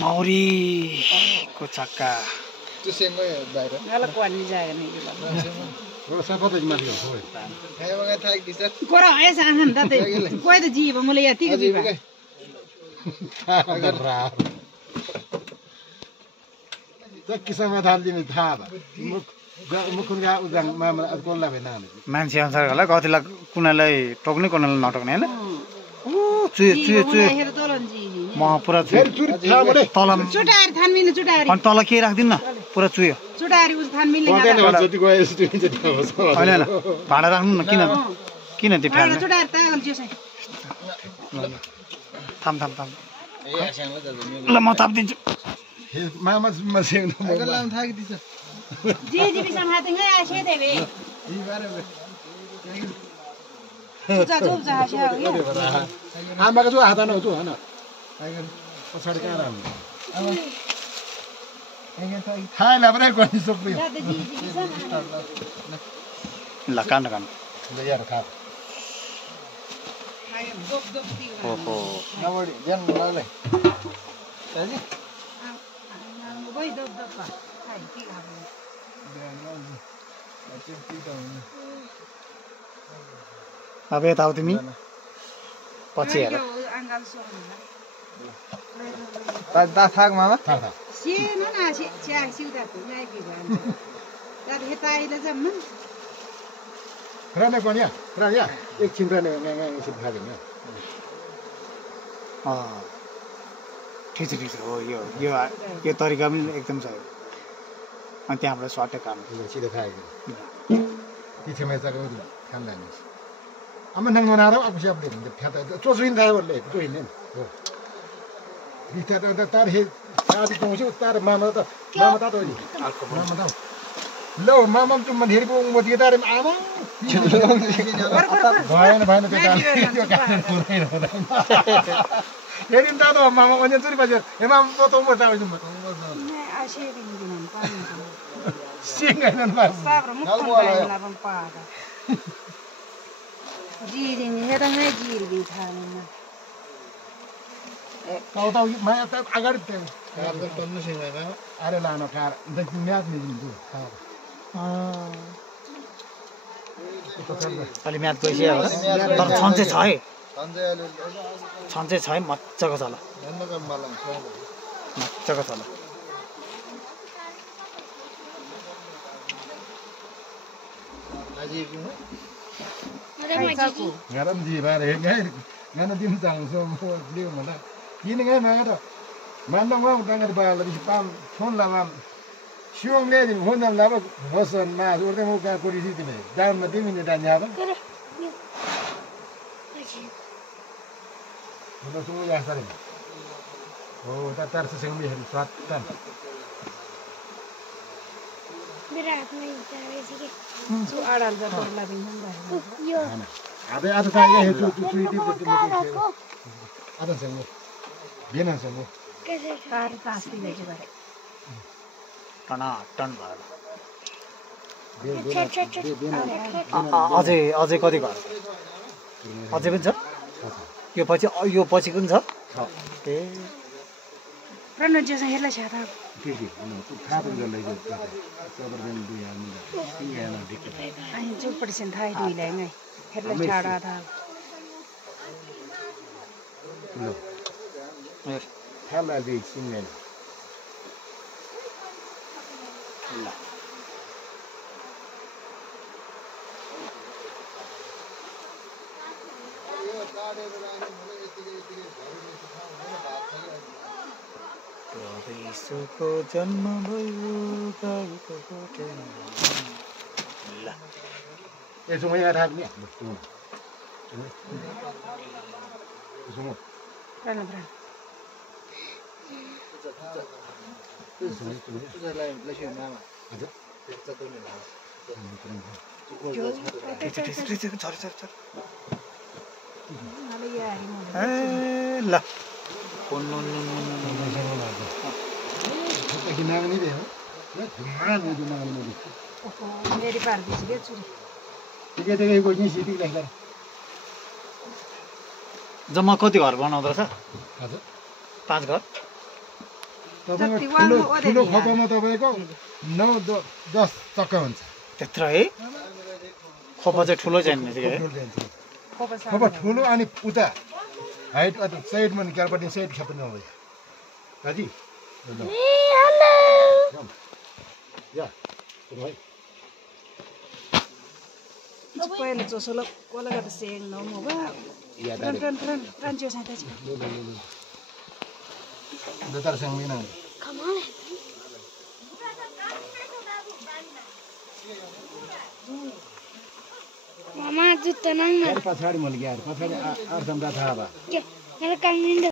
मौरीको चक्का त्यो सेममै बाहिर गलत क्वालिटी जाएगा नहीं के बाद वो सब पता माथि हो है मगा थाक दिस कोरा ऐसा आनंद दते कोई तो जीव मुले यति के जीव अगर त किसमा थाल दिने थाहा भा मुखुनगा उदाङ मामा कोनला भएन मान्छे अनुसार होला कतिलाई कुनालाई टोक्ने कुनालाई नटोक्ने हैन ओ चुए चुए चुए हेर तोलन जी म पुरा चुए तल चुटाएर थानमिन चुटाएर अनि तल के राख्दिन न पुरा चुयो चुटाएर उस थानमिन जति गए जति होस् हैन हैन भाडा राख्नु न किन किन त्यो फ्याल्नु चुटाएर तागल जो चाहिँ थाम थाम थाम ल म ताप्दिन्छु मामा मसेङ अगर लाम थाक दिस जी जी भी संभाते हैं ऐसे देवे ई बारे जा जो जा आशा हो गया आमाको जो हात न जो हैन टाइगर पछाडी कहाँ राख्नु अब यहाँ थाहा लाबरे गर्नु सक्दैन दादा जी जी ल कान कान ल यार खा ओहो नबडी जन नले दादी वही दब दब का खाइ के खाबो अब यता आऊ तिमी पछि हेर अंगाल सोर्नु ता थाक मामा थाक से न न से च्या सिउदा को नाइ के भन्छ दादा हेताइले जम्म रने कोनिया रया एकछिन रने एकछिन खा दिनु ठिक छ हो यो तरिका पनि एकदम छ अनि त्यहाँबाट स्वाटे काम सिधै खाएको पिछेमा जग्गा खाँदा नि अब नङ बनाएर अब से अपडेट हुन्छ फ्याता चोसुइन थायो बोले चोइन नि हो बिता त तार हे आदि कोसे तार मामा त नि मामा त लो मामा त म धेरै को म दिए तार आमा भएन त्यो काम पुरै रहँदा हेरिन त मामा अन्य चुरी बजे हे मामा त म जाऊ म आशे दिन पानी सिंगैनन् बस साब्र मुख खाइला पनि पादा जी जी हेर नै जी भी थालेन कौता माया त अगाडि त्यो कार टन्न सिंगैन अरे लान कार द म्याच नि दिन्छु अलि म्याच गइसक्यो तर छन चाहिँ छ है छन चाहिँ छ है मज्जाको छ ल मज्जाको छ ल गरम जी बारे ngana dim jang so mo liu ma da yin ngai ma da man dong wa dang da ba la bi pam thon la ma siong le din hon la ba hosan ma ur de mo ka ko ri ti ne da ma dim ni da nya ba mo to ya sa re o ta tar se sing mi hen swat tan मेरा हाथ में जावे सिके so आडाल जा परला दिन हमरा यो ada ta ye tu tu ti mo ti ada se mo bien se mo कैसे कार तासी लेके बारे टना टन भयो अझै अझै कति घर अझै पनि छ यो पछि पनि छ ए प्रणो जे हेर्ला छाता के थाहा पनि गर्दै जो सबर दिन दुई हामी सिंगाना दिक्क अनि जो पर्सेन्ट थाइ दुईले नै हेर्ला छाडा था लो थाला दे सिंगाना ल प्रभुको जन्म भयो गाईको गोठमा ल यसो म यहाँ राख्ने यसो म प्रण प्रण ल मेरी पार दिस के चुरी जम्मा कति घर बनाउँदो रहेछ 5 घर तपाईँको ठुलो खोपामा तपाईँको 9-10 चक्का हुन्छ त्यत्रो है खोपा चाहिँ ठुलो छैन खोपा ठुलो अनि उता हाइट साइडमा निकालपट्टि साइड खेप्नु हो दाजी या पहिलो जोसोलो कोला गर्दा सेङ न म बा फ्रान्सियो साथै छ दतार सँग मिना मामा जुत्ता नङ पछाडि मैले यार पछाडि आर्सम थाहा भा के मेरो कान